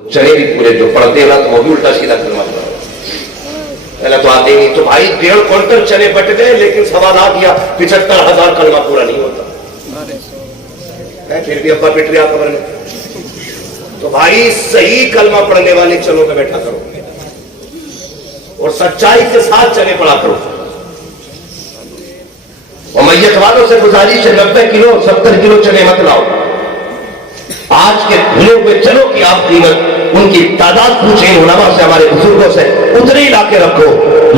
चने भी पूरे जो पढ़ते हैं ना तो वो भी उल्टा सीधा कलमा पढ़ा, पहले तो आते नहीं। तो भाई 1.5 क्विंटल चने बट गए, लेकिन 1,25,000 75,000 कलमा पूरा नहीं होता है, फिर भी अब्बा पिट गया कब्र में। तो भाई सही कलमा पढ़ने वाले चलो पे बैठा करो और सच्चाई के साथ चने पढ़ा करो। और मैयत वालों से गुजारिश है 90 किलो 70 किलो चने मत लाओ। आज के भुले हुए चनों की आप कीमत, उनकी तादाद पूछें उलमा से, हमारे बुजुर्गों से, उतने ही लाके रखो।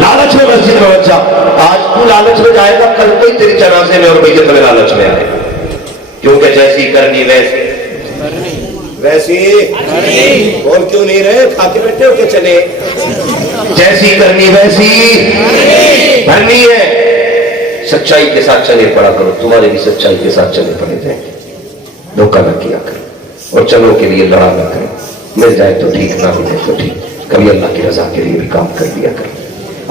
लालच में मस्जिद में बच्चा, आज तू लालच में जाएगा, कल कोई तेरी जनाजे में और मैयत में लालच में आएगा, क्योंकि जैसी करनी वैसी बोल क्यों नहीं रहे, खाते बैठे हो के चले, जैसी करनी वैसी भरनी है। सच्चाई के साथ चने पड़ा करो, तुम्हारे भी सच्चाई के साथ चने पड़े जाएंगे। धोखा न किया करो और चनों के लिए लड़ा न करो, मिल जाए तो ठीक, ना मिले तो ठीक, कभी अल्लाह की रजा के लिए भी काम कर दिया करो।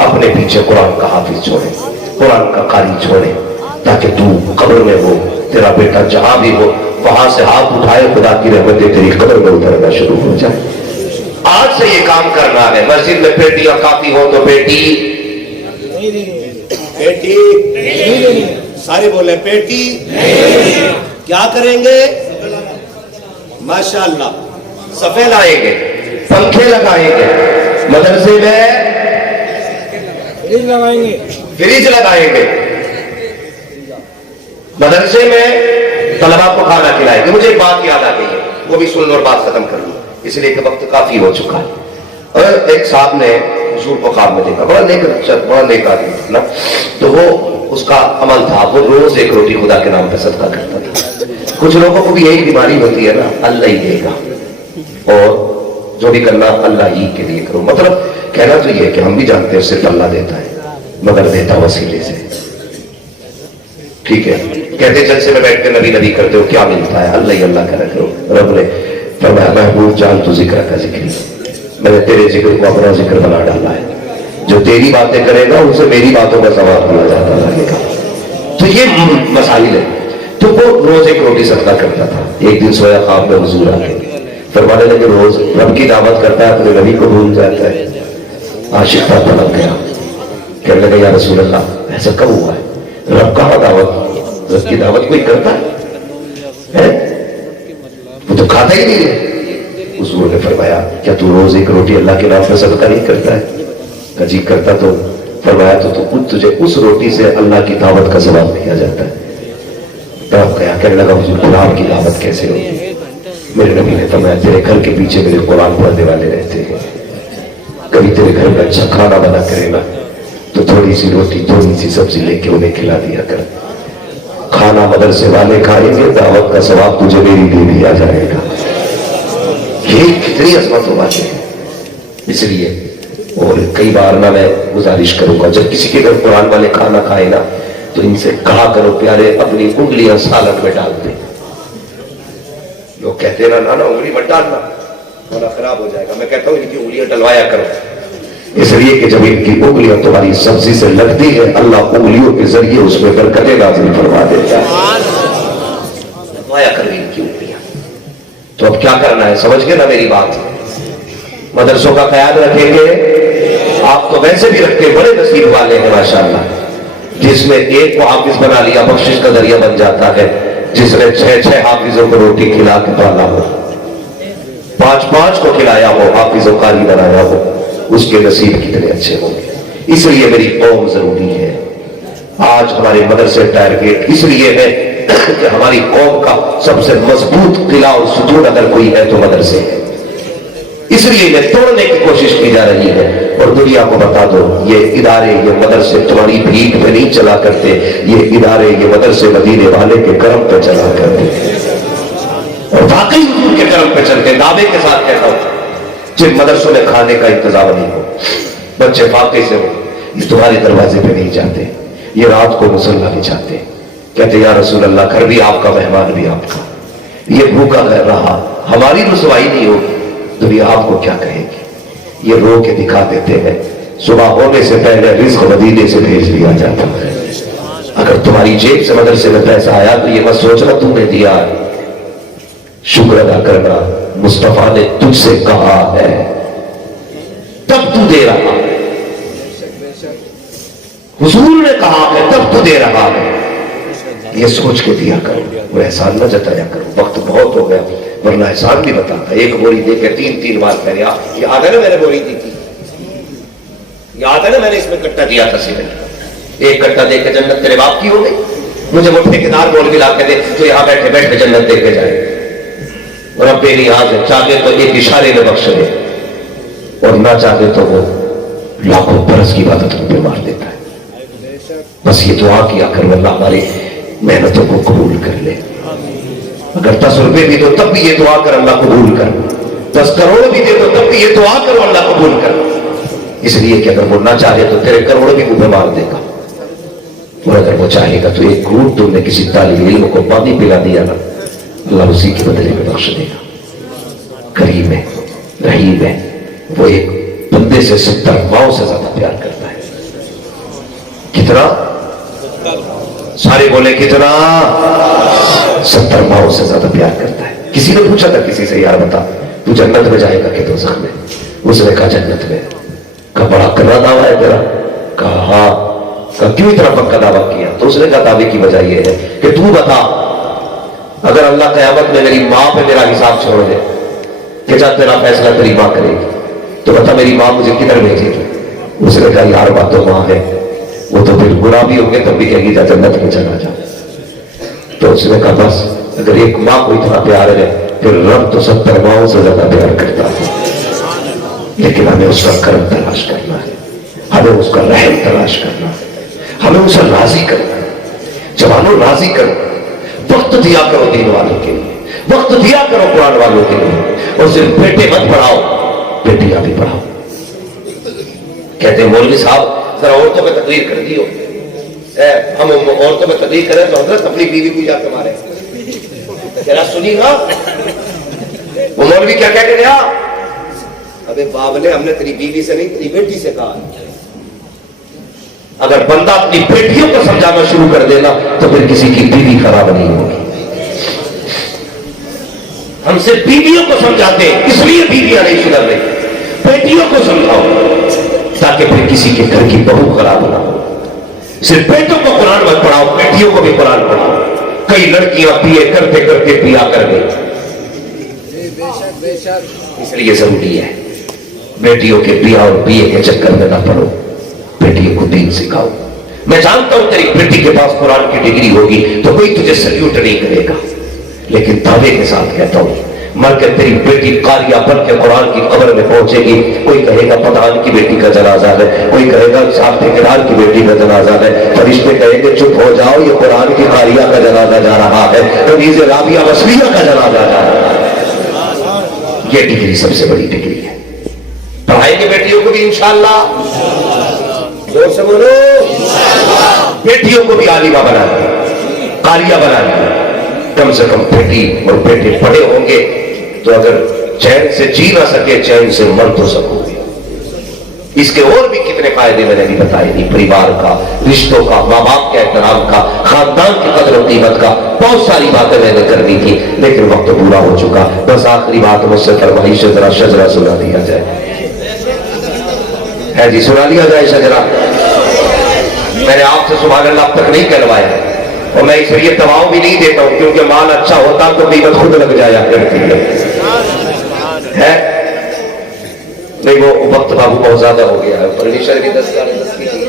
अपने पीछे कुरान का हाफिज छोड़े, कुरान का कारी छोड़े, ताकि तू कब्र में हो, तेरा बेटा जहां भी हो वहां से हाथ उठाए, खुदा की रहमतें तेरी कब्र में उतरना शुरू हो जाए। आज से ये काम करना है। मस्जिद में पेटियां काफी हो तो पेटी सारे बोले पेटी क्या करेंगे, माशाअल्लाह सफे लाएंगे, पंखे लगाएंगे, मदरसे में फ्रिज लगाएंगे, मदरसे में तलबा को खाना खिलाएंगे। मुझे एक बात याद आ गई है, वो भी सुन लो और बात खत्म कर लूं, इसलिए कि वक्त काफी हो चुका है। और एक साहब ने हुजूर को ख्वाब में देखा, बड़ा नेक आदमी था ना, तो वो उसका अमल था, वो रोज एक रोटी खुदा के नाम पे सदका करता था। कुछ लोगों को भी यही बीमारी होती है ना, अल्लाह ही देगा और जो भी करना अल्लाह ही के लिए करो। मतलब कहना तो ये है कि हम भी जानते हैं सिर्फ अल्लाह देता है, मगर देता वसीले से, ठीक है। कहते जलसे में बैठ के नबी नबी करते हो, क्या मिलता है, अल्लाह ही अल्लाह करा करो। रब ने फरमाया महबूब जान तू जिक्र का जिक्र, मैंने तेरे जिक्र को अपना जिक्र बना डाला है, जो तेरी बातें करेगा उसे मेरी बातों का सवाब दिया जाता लगेगा। तो ये मसाइल है। तो वो रोज एक रोटी सदका करता था। एक दिन सोया ख्वाब में हुजूर आ गए, फरमाने लगे रोज रब की दावत करता है, अपने नबी को भूल जाता है। आशिक था, तड़प गया, कहने लगा या रसूल अल्लाह ऐसा कब हुआ है, रब कहाँ दावत, रब की दावत कोई करता है? वो तो खाता ही नहीं है। हुजूर ने फरमाया क्या तू रोज एक रोटी अल्लाह के नाम पे सदका नहीं करता है? जी करता। तो फरमाया तो तुझे उस रोटी से अल्लाह की दावत का सवाब दिया जाता है। तब गया, कहने लगा हुजूर कुरान की दावत कैसे होगी? मेरे नबी ने फरमाया तेरे घर के पीछे मेरे कुरान पढ़ने वाले रहते हैं, कभी तेरे घर में अच्छा खाना बना करेगा तो थोड़ी सी रोटी थोड़ी सी सब्जी लेके उन्हें खिला दिया कर। खाना मदरसे वाले खाएंगे, दावत का सवाब तुझे मेरी दे दिया जाएगा। ये कितनी अजमत हो बात है। इसलिए और कई बार ना मैं गुजारिश करूंगा, जब किसी के घर कुरान वाले खाना खाए ना तो इनसे कहा करो प्यारे अपनी उंगलियां सालन में डाल दे। लोग कहते हैं ना उंगली मत डालना, खाना खराब हो जाएगा। मैं कहता हूं इनकी उंगलियां डलवाया करो, इसलिए कि जब इनकी उंगलियां तुम्हारी सब्जी से लगती है अल्लाह उंगलियों के जरिए उसमें बरकतें नाज़िल फरमा देता है। डलवाया करो इनकी उंगलियां। तो अब क्या करना है, समझ गए ना मेरी बात? मदरसों का ख्याल रखेंगे। आप तो वैसे भी रखते, बड़े नसीब वाले हैं माशाअल्लाह, जिसमें एक को हाफिज बना लिया बख्शिश का जरिया बन जाता है, जिसने 6 हाफिजों को रोटी खिला के पाला हो, 5 को खिलाया हो, हाफिजों कारी बनाया हो, उसके नसीब कितने अच्छे होंगे। इसलिए मेरी कौम जरूरी है। आज हमारे मदरसे टारगेट इसलिए है कि हमारी कौम का सबसे मजबूत किला और सुतून अगर कोई है तो मदरसे है। इसलिए इन्हें तोड़ने की कोशिश की जा रही है। और दुनिया को बता दो ये इदारे, ये मदरसे तुम्हारी भीख पे नहीं चला करते, ये इदारे, ये मदरसे मदीने वाले के करम पे चला करते और वाकई हुजूर के करम पे चलते। दावे के साथ कहता हूं जिन मदरसों में खाने का इंतजाम नहीं हो, बच्चे फाके से हो, ये तुम्हारे दरवाजे पे नहीं जाते, ये रात को मुसल्ला नहीं जाते, कहते या रसूल अल्लाह घर भी आपका, मेहमान भी आपका, ये भूखा रह रहा, हमारी रुसवाई नहीं होगी, दुनिया आपको क्या कहेगी? ये रो के दिखा देते हैं। सुबह होने से पहले रिज्क मदीने से भेज दिया जाता है। अगर तुम्हारी जेब से मदरसे में पैसा आया तो ये मत सोचना तुमने दिया, शुक्र अदा करना, मुस्तफा ने तुझसे कहा है तब तू दे रहा है, हुजूर ने कहा है तब तू दे रहा है। ये सोच के दिया करो, वो एहसान न जताया करो। वक्त बहुत हो गया वरना एहसान भी बताता। एक बोरी दे के तीन बार कह रहा, याद है ना मैंने बोरी दी थी, याद है ना मैंने इसमें कट्टा दिया था सीमेंट का, एक कट्टा दे के जन्नत तेरे बाप की हो गई। मुझे वो ठेकेदार बोल के ला के दे तो यहां बैठे बैठे जन्नत दे के जाए। और अब बेनी आज है, चाहे तो एक इशारे में बख्श दे और ना चाहे तो वो लाखों बरस की इबादत पे मार देता है। बस ये दुआ किया कर अल्लाह हमारी मेहनतों को कबूल कर ले। अगर 10 रुपए भी दो तब भी ये दुआ कर अल्लाह कबूल कर, 10 करोड़ भी दे दो तब भी ये दुआ करो अल्लाह कबूल कर। इसलिए कि अगर वो ना चाहे तो तेरे करोड़ भी मुंह में मार देगा, और अगर वो चाहेगा तो एक घूंट तुमने किसी तालिब इल्म को पानी पिला दिया ना, अल्लाह उसी के बदले में बख्श देगा। करीम है, रहीम है, वो एक बंदे से 70 माओ से ज्यादा प्यार करता है। कितना? सारे बोले कितना? 70 माओ से ज्यादा प्यार करता है। किसी ने पूछा था किसी से, यार बता तू जन्नत में जाएगा कि दोज़ख में? उसने कहा जन्नत में। कहा बड़ा करना दावा है तेरा? कहा हाँ। कहा क्यों इतना पक्का दावा किया? तो उसने कहा दावे की वजह यह है कि तू बता, अगर अल्लाह क़यामत में मेरी माँ पे मेरा हिसाब छोड़ दे कि जा तेरा फैसला तेरी माँ करेगी, तो बता मेरी माँ मुझे किधर भेजेगी? उसने कहा यार बात तो माँ है, वो तो फिर बुरा भी होंगे तब भी कहेगी जा जन्नत में चला जा। तो उसने कहा बस अगर एक माँ को इतना प्यार है फिर रब तो 70 माओं से ज्यादा प्यार करता है। लेकिन हमें उसका कर्म तलाश करना है, हमें उसका रहम तलाश करना है, हमें उसे राजी करना है। जवानों राजी करो, वक्त दिया करो दीन वालों के लिए, वक्त दिया करो कुरान वालों के लिए। और सिर्फ बेटे मत पढ़ाओ, बेटियां भी पढ़ाओ। कहते हैं मौलवी साहब जरा औरतों पे तकरीर कर दियो, हम औरतों पे तकरीर करें तो हजरत अपनी बीवी को जाकर मारे। जरा सुनी ना वो मौलवी क्या कहते गया, अबे बाब ने हमने तेरी बीवी से नहीं तेरी बेटी से कहा। अगर बंदा अपनी बेटियों को समझाना शुरू कर देना तो फिर किसी की बीवी खराब नहीं होगी। हम सिर्फ बीवियों को समझाते इसलिए बीवियां नहीं सुधर रही। बेटियों को समझाओ ताकि फिर किसी के घर की बहू खराब ना हो। सिर्फ बेटों को कुरान मत पढ़ाओ, बेटियों को भी कुरान पढ़ाओ। कई लड़कियां बीए करते करते पिया कर गई। इसलिए जरूरी है बेटियों के बिया और बीए के चक्कर में ना पड़ो, बेटियों को दीन सिखाओ। मैं जानता हूं तेरी बेटी के पास कुरान की डिग्री होगी तो कोई तुझे सल्यूट नहीं करेगा, लेकिन दावे के साथ कहता हूं मर के तेरी बेटी कारिया बन के कुरान की कब्र में पहुंचेगी। कोई कहेगा पठान की बेटी का जनाजा है, कोई कहेगा साहब ठेकेदार की बेटी का जनाजा है। फरिश्ते कहेंगे चुप हो जाओ ये कुरान की कारिया का जनाजा जा रहा है, कभी से राबिया मसलिया का जनाजा जा रहा है। ये डिग्री सबसे बड़ी डिग्री है। पढ़ाएंगे बेटियों को भी इंशाअल्लाह, जोर से बोलो, बेटियों को भी आलिमा बनाएंगे, कारिया बनाएंगे। कम से कम बेटी और बेटे पढ़े होंगे तो अगर चैन से जी ना सके चैन से मर तो सकोगे। इसके और भी कितने फायदे मैंने भी बताए नहीं, परिवार का, रिश्तों का, माँ बाप के एहतराम का, खानदान की कदर और कीमत का, बहुत सारी बातें मैंने करनी थी लेकिन वक्त पूरा हो चुका। बस आखिरी बात मुझसे फरमाइश जरा शजरा सुना दिया जाए। है जी सुना दिया जाए शजरा। मैंने आपसे सुभान अल्लाह अब तक नहीं कहलवाया और मैं इसलिए दबाव भी नहीं देता हूं क्योंकि माल अच्छा होता तो कीमत खुद लग जाया करती है। नहीं वो वक्त बाबू बहुत ज्यादा हो गया है, परमेश्वर की 10 की थी।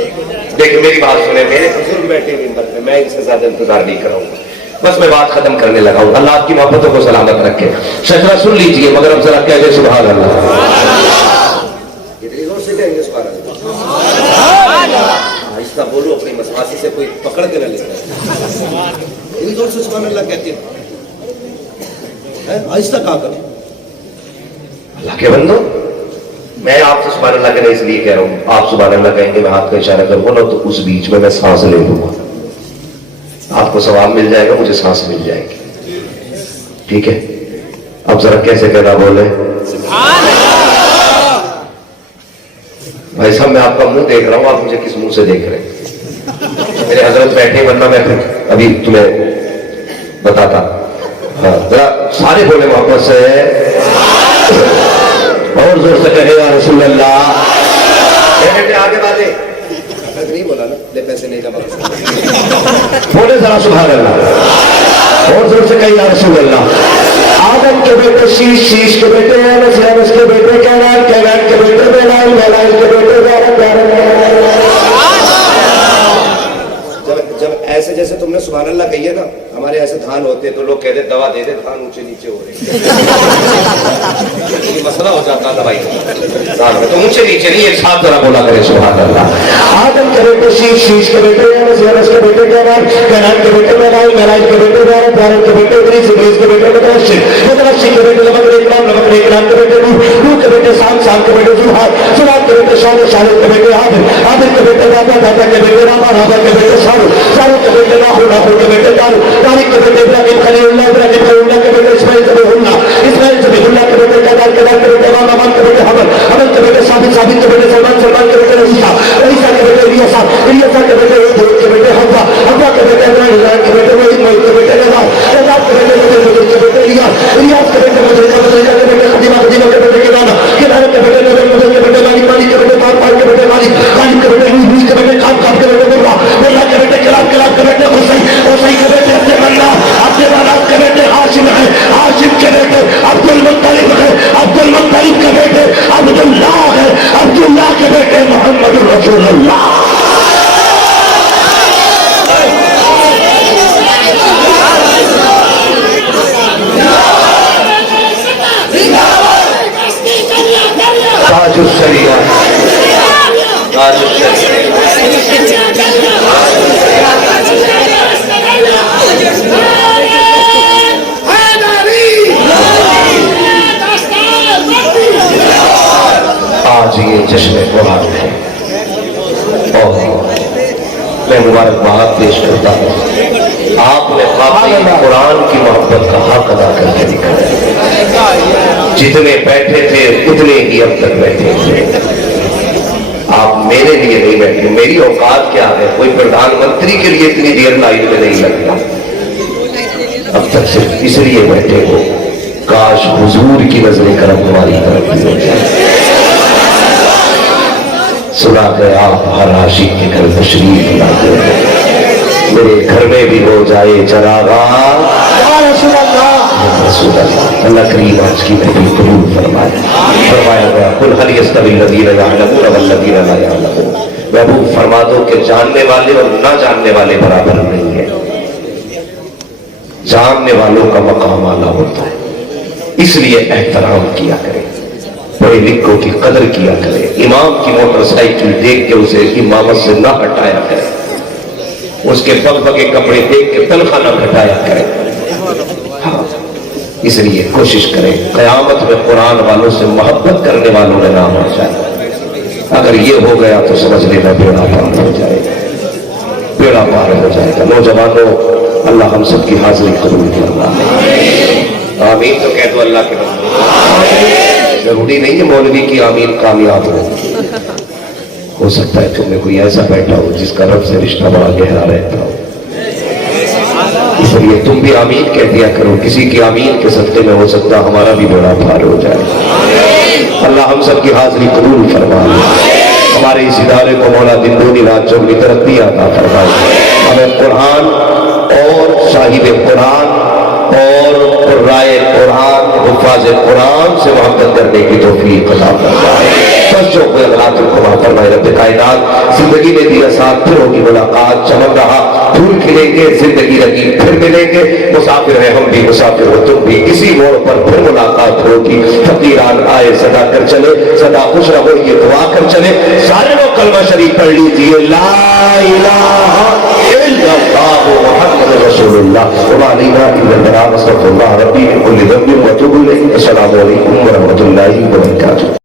देखिए मेरी बात सुने, मेरे बुजुर्ग बैठे मिंबर पे, मैं इनसे ज्यादा इंतजार नहीं कराऊंगा, बस मैं बात खत्म करने लगा हूं। अल्लाह आपकी मोहब्बतों को सलामत रखे। शजरा सुन लीजिए मगर अब जरा कह दे सुभान अल्लाह। इतनी जोर से कहेंगे सुभान अल्लाह, आहिस्ता बोलो, अपनी मसवासी से कोई पकड़ के न लेता। इतनी जोर से सुभान अल्लाह कहते हैं, आहिस्ता कहा करो। अल्लाह के बंदो मैं आपसे सुभान अल्लाह कहना इसलिए कह रहा हूं, आप सुभान अल्लाह कहेंगे मैं हाथ का इशारा करूंगा ना तो उस बीच में मैं सांस ले लूंगा, आपको सवाब मिल जाएगा, मुझे सांस मिल जाएगी। ठीक है अब जरा कैसे कहना बोले भाई साहब। मैं आपका मुंह देख रहा हूं, आप मुझे किस मुंह से देख रहे हैं? मेरे हजरत बैठे वरना मैं फिर अभी तुम्हें बताता। हाँ जरा सारे बोले मोहब्बत से اور زور سے کہے یا رسول اللہ. بیٹے آگے والے نہیں بولا نا لے پیسے نہیں جمع بولے ذرا سبحان اللہ. اور زور سے کہے یا رسول اللہ. آدم کے بیٹے شیش، شیش کے بیٹے انس، انس کے بیٹے کینان، کینان کے بیٹے میلائل، میلائل کے بیٹے جب ایسے جیسے تم نے سبحان اللہ کہی ہے نا، ہمارے ایسے دھان ہوتے تو لوگ کہتے دوا دے دے، دھان اونچے نیچے ہو رہے یہ مسئلہ ہو جاتا دوائی تو اونچے نیچے نہیں، ایک ساتھ ذرا بولا کرے سبحان اللہ. آدم کے بیٹے شیش، شیش کے بیٹے انس، انس کے بیٹے کینان، کینان کے بیٹے میلائل، میلائل کے بیٹے دارن کے بیٹے ادریس، ادریس کے بیٹے مترشی، مترشی کے بیٹے لبن اکرام، لبن اکرام کے بیٹے نوح کے بیٹے سام، سام کے بیٹے زلحاد، زلحاد کے بیٹے شالح، شالح کے بیٹے عابد، عابد کے بیٹے دادا، دادا کے بیٹے راما، راما کے بیٹے شارو، شارو کے بیٹے ناحو، ناحو کے بیٹے دارو، طارق کے بیٹے ابراہیم خلیل اللہ، ابراہیم خلیل اللہ کے بیٹے اسماعیل ذبیح اللہ، اسماعیل ذبیح اللہ کے بیٹے کدار، کدار کے بیٹے امام، امام کے بیٹے حبل، حبل کے بیٹے ثابت، ثابت کے بیٹے سلمان، سلمان کے بیٹے عیسیٰ، عیسیٰ کے بیٹے الیاسا، الیاسا کے بیٹے یعقوب کے بیٹے حوا، حوا کے بیٹے ابراہیم، ابراہیم کے بیٹے وحید، وحید کے بیٹے رضا، رضا کے بیٹے مجید کے بیٹے الیاس، الیاس کے بیٹے مجید کے بیٹے خدیمہ، خدیمہ کے بیٹے کنانہ، کنانہ کے بیٹے نبی، نبی کے بیٹے مالک، مالک کے بیٹے پار، پار کے بیٹے مالک، مالک کے بیٹے روح، روح کے بیٹے خاب، خاب کے بیٹے مرہ، مرہ کے بیٹے کلاب، کلاب کے بیٹے حسین، حسین کے بیٹے عبد المناف، عبد المناف کے بیٹے ہاشم ہے، ہاشم کے بیٹے عبد المطلب ہے، عبد المطلب کے بیٹے عبداللہ ہے، عبداللہ کے بیٹے محمد رسول اللہ. تاج الشریعہ، تاج الشریعہ. آج یہ جشن قرآن ہے اور میں مبارکباد پیش کرتا ہوں. آپ نے واقعی قرآن کی محبت کا حق ادا کر کے دکھایا. جتنے بیٹھے تھے اتنے ہی اب تک بیٹھے تھے. آپ میرے لیے نہیں بیٹھے، میری اوقات کیا ہے؟ کوئی پردھان منتری کے لیے اتنی دیر لائن میں نہیں لگتا. اب تک صرف اس لیے بیٹھے ہو کاش حضور کی نظر کرم تمہاری طرف ہو جائے. سنا کہ آپ ہر عاشق کے گھر تشریف لاتے ہیں. میرے گھر میں بھی ہو جائے چراغاں یا رسول اللہ، رسول اللہ. اللہ کریم آج کی محفل قبول فرمائے. فرمایا گیا قل هل يستوي الذين يعلمون والذين لا يعلمون. محبوب فرما دو کہ جاننے والے اور نہ جاننے والے برابر نہیں ہیں. جاننے والوں کا مقام اعلیٰ ہوتا ہے، اس لیے احترام کیا کرے، بڑے لکھوں کی قدر کیا کرے. امام کی موٹر سائیکل دیکھ کے اسے امامت سے نہ ہٹایا کرے، اس کے بگ بگے کپڑے دیکھ کے تنخواہ نہ گھٹایا کرے. ہاں اس لیے کوشش کریں قیامت میں قرآن والوں سے محبت کرنے والوں میں نام آ جائے. اگر یہ ہو گیا تو سمجھ لینا بیڑا پار ہو جائے گا، بیڑا پار ہو جائے گا. نوجوانوں اللہ ہم سب کی حاضری قبول فرمائے. آمین تو کہہ دو اللہ کے بندے. ضروری نہیں ہے مولوی کی آمین کامیاب ہو سکتا ہے تم میں کوئی ایسا بیٹھا ہو جس کا رب سے رشتہ بڑا گہرا رہتا ہو، اس لیے تم بھی آمین کہہ دیا کرو. کسی کی آمین کے صدقے میں ہو سکتا ہمارا بھی بڑا پار ہو جائے. اللہ ہم سب کی حاضری قبول فرمائے. ہمارے اس ادارے کو مولا دن دونی رات چوگنی ترقی عطا فرمائے. ہمیں قرآن اور صاحب قرآن اور قرائے قرآن، حفاظ قرآن سے محبت کرنے کی توفیق عطا فرمائے. بس جو کوئی اغلاط القرآن فرمائے. رب کائنات زندگی میں دیا ساتھ پھر ہوگی ملاقات. چمن رہا پھول کھلیں گے، زندگی رہی پھر ملیں گے. مسافر ہیں ہم بھی، مسافر ہو تم بھی، اسی موڑ پر پھر ملاقات ہوگی. فقیران آئے صدا کر چلے، صدا خوش رہو یہ دعا کر چلے. سارے لوگ کلمہ شریف پڑھ لیجیے لا الہ الا اللہ محمد رسول اللہ وما علینا الا البلاغ. استغفر اللہ ربی من کل ذنب واتوب الیہ. السلام علیکم ورحمۃ اللہ وبرکاتہ.